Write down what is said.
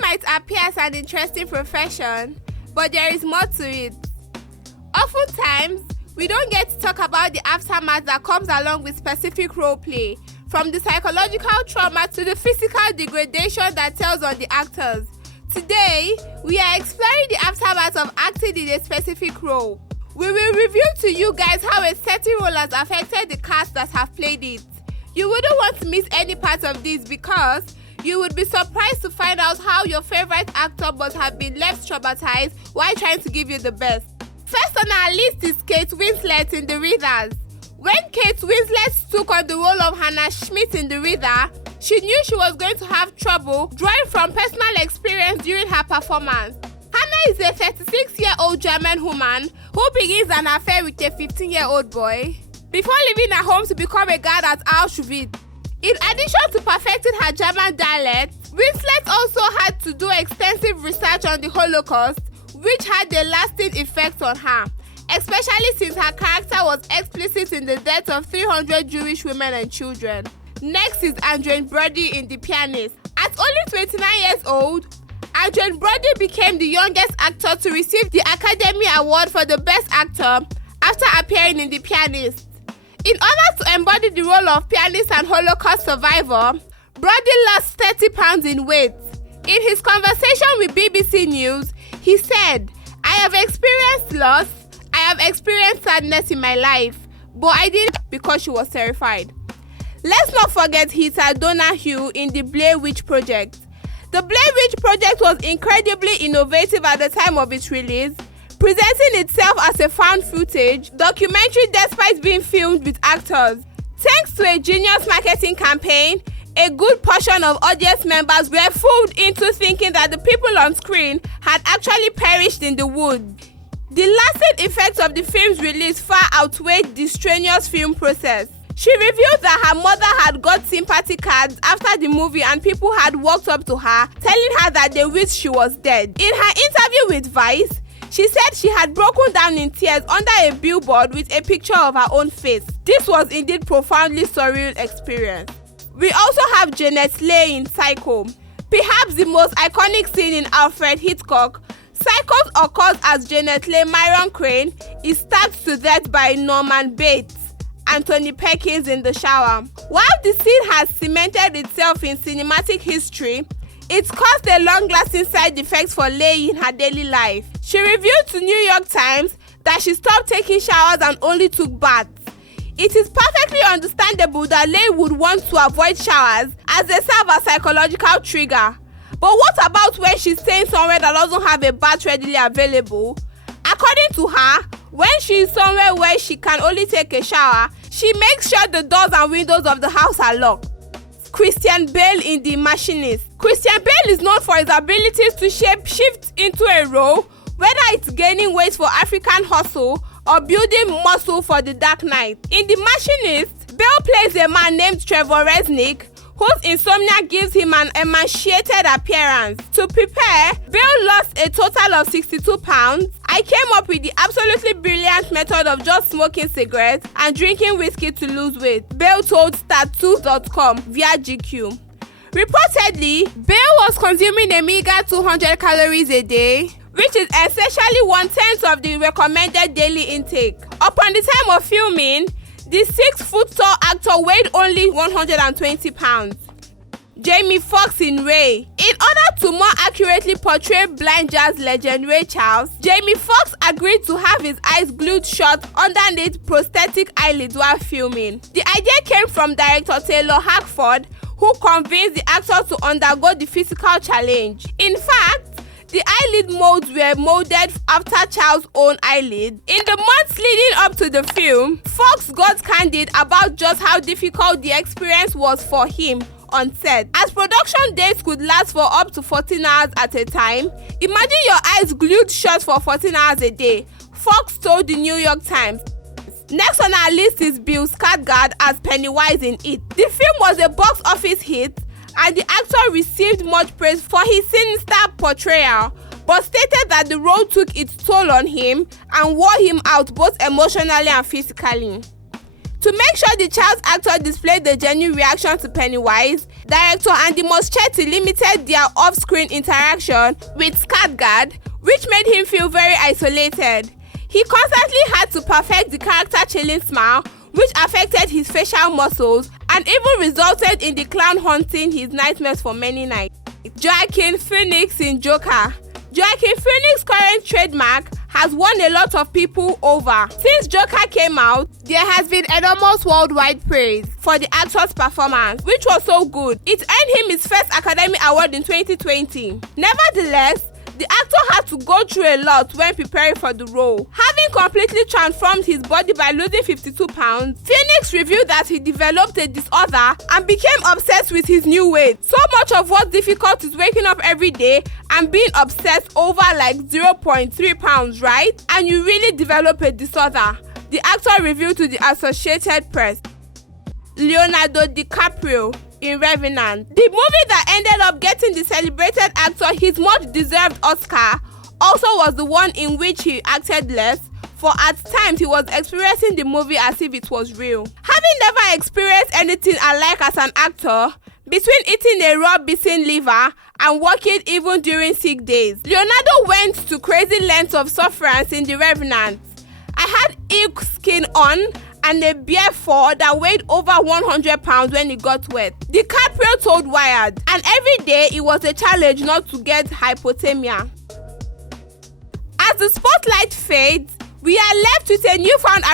might appear as an interesting profession, but there is more to it. Oftentimes, we don't get to talk about the aftermath that comes along with specific role play, from the psychological trauma to the physical degradation that tells on the actors. Today, we are exploring the aftermath of acting in a specific role. We will reveal to you guys how a certain role has affected the cast that have played it. You wouldn't want to miss any part of this because you would be surprised to find out how your favorite actor must have been left traumatized while trying to give you the best. First on our list is Kate Winslet in The Readers. When Kate Winslet took on the role of Hannah Schmidt in The Reader, she knew she was going to have trouble drawing from personal experience during her performance. Hannah is a 36-year-old German woman who begins an affair with a 15-year-old boy before leaving her home to become a guard at Auschwitz. In addition to perfecting her German dialect, Winslet also had to do extensive research on the Holocaust, which had a lasting effect on her, especially since her character was explicit in the death of 300 Jewish women and children. Next is Adrien Brody in The Pianist. At only 29 years old, Adrien Brody became the youngest actor to receive the Academy Award for the Best Actor after appearing in The Pianist. In order to embody the role of pianist and Holocaust survivor, Brody lost 30 pounds in weight. In his conversation with BBC News, he said, "I have experienced loss, I have experienced sadness in my life, but I did it because she was terrified." Let's not forget Heather Donahue in The Blair Witch Project. The Blair Witch Project was incredibly innovative at the time of its release, presenting itself as a found footage documentary despite being filmed with actors. Thanks to a genius marketing campaign, a good portion of audience members were fooled into thinking that the people on screen had actually perished in the woods. The lasting effects of the film's release far outweighed the strenuous film process. She revealed that her mother had got sympathy cards after the movie and people had walked up to her telling her that they wished she was dead. In her interview with Vice, she said she had broken down in tears under a billboard with a picture of her own face. This was indeed profoundly surreal experience. We also have Janet Leigh in Psycho. Perhaps the most iconic scene in Alfred Hitchcock, Psycho occurs as Janet Leigh Myron Crane is stabbed to death by Norman Bates, Anthony Perkins in the shower. While the scene has cemented itself in cinematic history, it caused a long-lasting side effects for Leigh in her daily life. She revealed to New York Times that she stopped taking showers and only took baths. It is perfectly understandable that Leigh would want to avoid showers as they serve as psychological trigger. But what about when she's staying somewhere that doesn't have a bath readily available? According to her, when she is somewhere where she can only take a shower, she makes sure the doors and windows of the house are locked. Christian Bale in The Machinist. Christian Bale is known for his abilities to shape-shift into a role, whether it's gaining weight for African Hustle or building muscle for The Dark Knight. In The Machinist, Bale plays a man named Trevor Resnick, whose insomnia gives him an emaciated appearance. To prepare, Bale lost a total of 62 pounds. I came up with the absolutely brilliant method of just smoking cigarettes and drinking whiskey to lose weight, Bale told Stat2.com via GQ. Reportedly, Bale was consuming a meager 200 calories a day, which is essentially 1/10 of the recommended daily intake. Upon the time of filming, the 6-foot-tall actor weighed only 120 pounds. Jamie Foxx in Ray. In order to more accurately portray blind jazz legend Ray Charles, Jamie Foxx agreed to have his eyes glued shut underneath prosthetic eyelids while filming. The idea came from director Taylor Hackford, who convinced the actor to undergo the physical challenge. In fact, the eyelid molds were molded after Charles' own eyelid. In the months leading up to the film, Fox got candid about just how difficult the experience was for him on set, as production days could last for up to 14 hours at a time. Imagine your eyes glued shut for 14 hours a day, Fox told the New York Times. Next on our list is Bill Skarsgård as Pennywise in It. The film was a box office hit, and the actor received much praise for his sinister portrayal, but stated that the role took its toll on him and wore him out both emotionally and physically. To make sure the child actor displayed the genuine reaction to Pennywise, Director Andy Muschietti limited their off-screen interaction with Skarsgård, which made him feel very isolated. He constantly had to perfect the character chilling smile, which affected his facial muscles and even resulted in the clown haunting his nightmares for many nights. Joaquin Phoenix in Joker. Joaquin Phoenix's current trademark has won a lot of people over. Since Joker came out, there has been enormous worldwide praise for the actor's performance, which was so good. It earned him his first Academy Award in 2020. Nevertheless, the actor had to go through a lot when preparing for the role. Having completely transformed his body by losing 52 pounds, Phoenix revealed that he developed a disorder and became obsessed with his new weight. So much of what's difficult is waking up every day and being obsessed over like 0.3 pounds, right? And you really develop a disorder, the actor revealed to the Associated Press. Leonardo DiCaprio in Revenant. The movie that ended up getting the celebrated actor his much-deserved Oscar also was the one in which he acted less, for at times he was experiencing the movie as if it was real. Having never experienced anything alike as an actor, between eating a raw beaten liver and working even during sick days, Leonardo went to crazy lengths of sufferance in The Revenant. I had elk skin on and a bear fur that weighed over 100 pounds when it got wet. DiCaprio told Wired, and every day it was a challenge not to get hypothermia. As the spotlight fades, we are left with a newfound